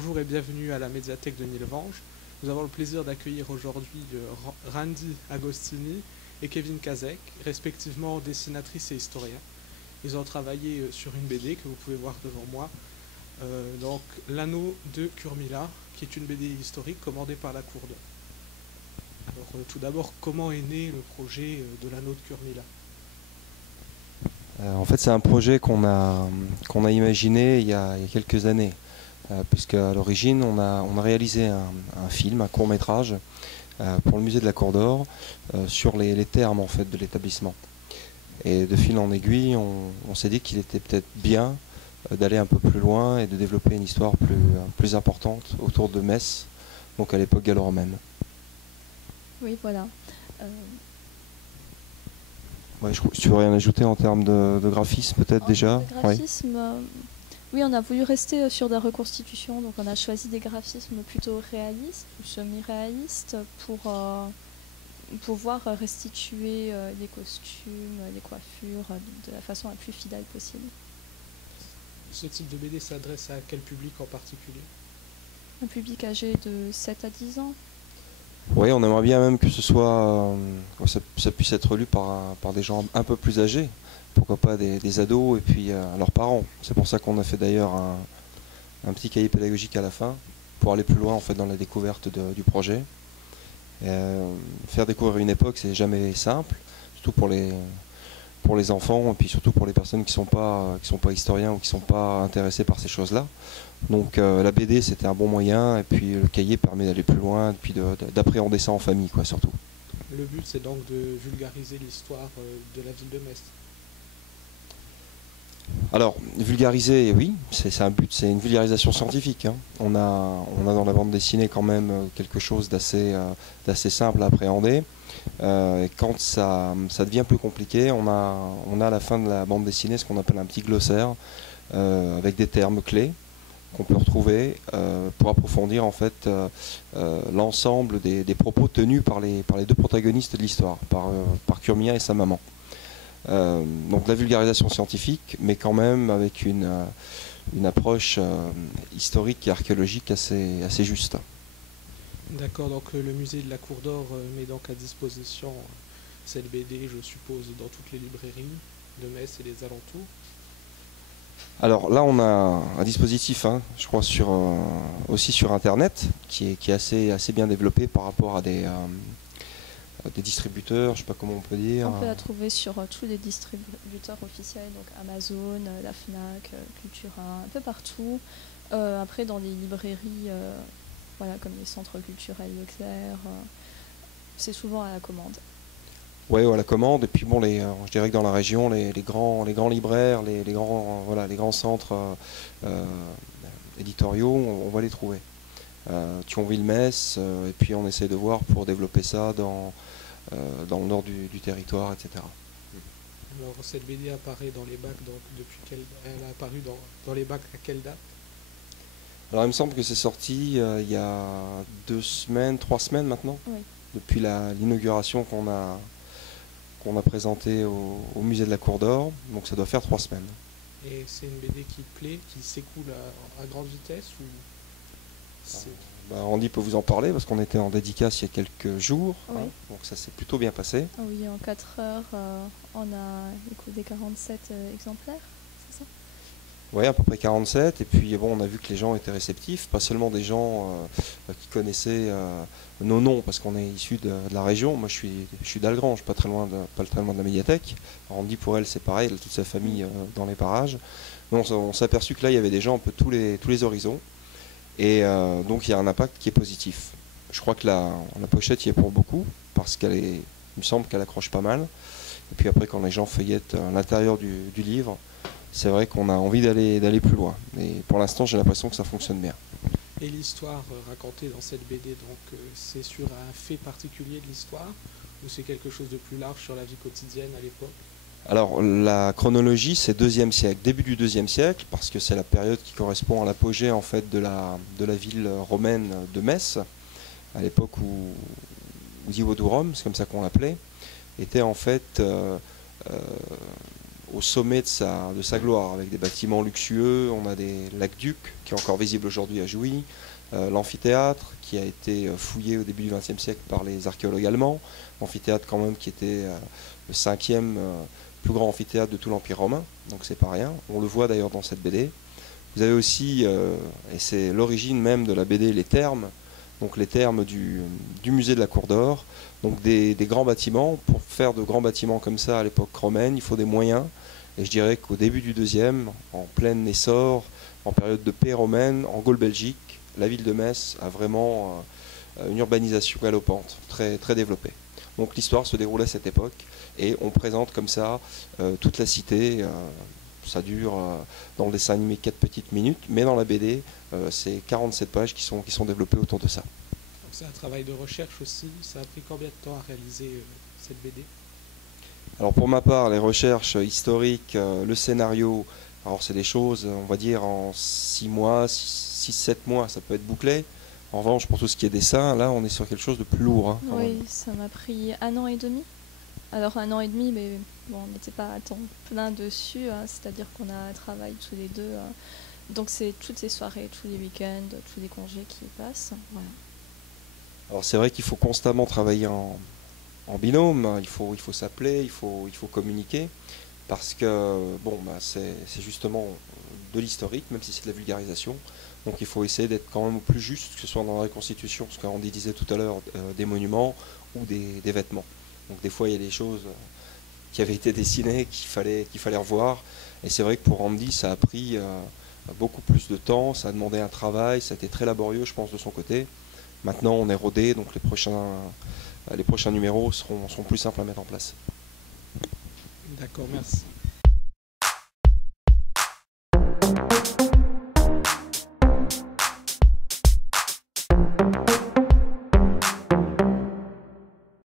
bonjour et bienvenue à la médiathèque de Nilvange. Nous avons le plaisir d'accueillir aujourd'hui Randy Agostini et Kevin Kazek, respectivement dessinatrices et historiens. Ils ont travaillé sur une BD que vous pouvez voir devant moi, donc L'Anneau de Curmilla, qui est une BD historique commandée par la Cour d'Or. Alors tout d'abord, comment est né le projet de L'Anneau de Curmilla? En fait, c'est un projet qu'on a imaginé il y a quelques années, puisque à l'origine, on a réalisé un film, un court-métrage, pour le musée de la Cour d'Or, sur les termes en fait, de l'établissement. Et de fil en aiguille, on s'est dit qu'il était peut-être bien d'aller un peu plus loin et de développer une histoire plus importante autour de Metz, donc à l'époque gallo-romaine. Oui, voilà. Ouais, tu veux rien ajouter en termes de graphisme peut-être déjà? Le graphisme, oui, on a voulu rester sur des reconstitutions, donc on a choisi des graphismes plutôt réalistes ou semi-réalistes pour pouvoir restituer les costumes, les coiffures de la façon la plus fidèle possible. Ce type de BD s'adresse à quel public en particulier? Un public âgé de 7 à 10 ans. Oui, on aimerait bien même que ce soit, ça puisse être lu par des gens un peu plus âgés, pourquoi pas des ados et puis leurs parents. C'est pour ça qu'on a fait d'ailleurs un petit cahier pédagogique à la fin, pour aller plus loin en fait dans la découverte du projet. Faire découvrir une époque, c'est jamais simple, surtout pour les enfants et puis surtout pour les personnes qui sont pas historiens ou qui sont pas intéressés par ces choses-là. Donc la BD c'était un bon moyen et puis le cahier permet d'aller plus loin et puis d'appréhender ça en famille quoi surtout. Le but c'est donc de vulgariser l'histoire de la ville de Metz. Alors vulgariser, oui, c'est un but, c'est une vulgarisation scientifique. Hein. On a dans la bande dessinée quand même quelque chose d'assez simple à appréhender. Et quand ça devient plus compliqué, on a à la fin de la bande dessinée ce qu'on appelle un petit glossaire avec des termes clés qu'on peut retrouver pour approfondir en fait l'ensemble des propos tenus par les deux protagonistes de l'histoire, par Curmilla et sa maman. Donc la vulgarisation scientifique, mais quand même avec une approche historique et archéologique assez juste. D'accord, donc le musée de la Cour d'Or met donc à disposition cette BD, je suppose, dans toutes les librairies de Metz et les alentours. Alors là, on a un dispositif, hein, je crois, aussi sur Internet, qui est assez bien développé par rapport à des distributeurs, je ne sais pas comment on peut dire. On peut la trouver sur tous les distributeurs officiels, donc Amazon, la Fnac, Cultura, un peu partout. Après, dans les librairies, voilà, comme les centres culturels Leclerc, c'est souvent à la commande. Oui, à la commande. Et puis bon, je dirais que dans la région, les grands libraires, les grands centres éditoriaux, on va les trouver. Thionville, Metz, et puis on essaie de voir pour développer ça dans le nord du territoire, etc. Alors cette BD apparaît dans les bacs, donc elle a apparu dans les bacs à quelle date? Alors il me semble que c'est sorti il y a 3 semaines maintenant, oui. Depuis l'inauguration qu'on a présentée au musée de la Cour d'Or, donc ça doit faire 3 semaines. Et c'est une BD qui plaît, qui s'écoule à grande vitesse ou Randy peut vous en parler parce qu'on était en dédicace il y a quelques jours, oui. hein, donc ça s'est plutôt bien passé. Oui, en 4 heures, on a écoulé 47 exemplaires, c'est ça? Oui, à peu près 47, et puis bon, on a vu que les gens étaient réceptifs, pas seulement des gens qui connaissaient nos noms, parce qu'on est issus de la région. Moi je suis d'Algrange, pas très loin de la médiathèque. Randy, pour elle, c'est pareil, elle a toute sa famille dans les parages. Donc on s'est aperçu que là, il y avait des gens un peu tous les horizons, et donc il y a un impact qui est positif. Je crois que la pochette y est pour beaucoup, parce il me semble qu'elle accroche pas mal. Et puis après, quand les gens feuillettent l'intérieur du livre, c'est vrai qu'on a envie d'aller plus loin. Mais pour l'instant, j'ai l'impression que ça fonctionne bien. Et l'histoire racontée dans cette BD, donc c'est sur un fait particulier de l'histoire ou c'est quelque chose de plus large sur la vie quotidienne à l'époque? Alors la chronologie, c'est 2e siècle, début du 2e siècle, parce que c'est la période qui correspond à l'apogée en fait de la ville romaine de Metz, à l'époque où Divodurum, c'est comme ça qu'on l'appelait, était en fait au sommet de sa gloire, avec des bâtiments luxueux. On a des l'aqueduc, qui est encore visible aujourd'hui à Jouy, l'amphithéâtre, qui a été fouillé au début du XXe siècle par les archéologues allemands, l'amphithéâtre quand même qui était le 5e plus grand amphithéâtre de tout l'Empire romain, donc c'est pas rien. On le voit d'ailleurs dans cette BD. Vous avez aussi, et c'est l'origine même de la BD, les thermes, donc les thermes du musée de la Cour d'Or, donc des grands bâtiments. Pour faire de grands bâtiments comme ça à l'époque romaine, il faut des moyens, et je dirais qu'au début du 2e, en plein essor, en période de paix romaine, en Gaule-Belgique, la ville de Metz a vraiment une urbanisation galopante, très, très développée. Donc l'histoire se déroule à cette époque, et on présente comme ça toute la cité. Ça dure dans le dessin animé 4 petites minutes, mais dans la BD, c'est 47 pages qui sont développées autour de ça. C'est un travail de recherche aussi. Ça a pris combien de temps à réaliser cette BD? Alors pour ma part, les recherches historiques, le scénario, alors c'est des choses, on va dire, en 6 mois, 6-7 mois, ça peut être bouclé. En revanche, pour tout ce qui est dessin, là, on est sur quelque chose de plus lourd. Hein, oui, ça m'a pris 1 an et demi. Alors 1 an et demi, mais bon, on n'était pas à temps plein dessus, hein, c'est-à-dire qu'on a travaillé tous les deux. Donc c'est toutes les soirées, tous les week-ends, tous les congés qui passent. Voilà. Alors c'est vrai qu'il faut constamment travailler en binôme, il faut s'appeler, il faut communiquer, parce que bon, c'est justement de l'historique, même si c'est de la vulgarisation. Donc il faut essayer d'être quand même au plus juste, que ce soit dans la reconstitution, ce qu'Andy disait tout à l'heure, des monuments ou des vêtements. Donc des fois il y a des choses qui avaient été dessinées qu'il fallait revoir. Et c'est vrai que pour Andy ça a pris beaucoup plus de temps, ça a demandé un travail, ça a été très laborieux je pense de son côté. Maintenant on est rodé, donc les prochains numéros seront plus simples à mettre en place. D'accord, merci.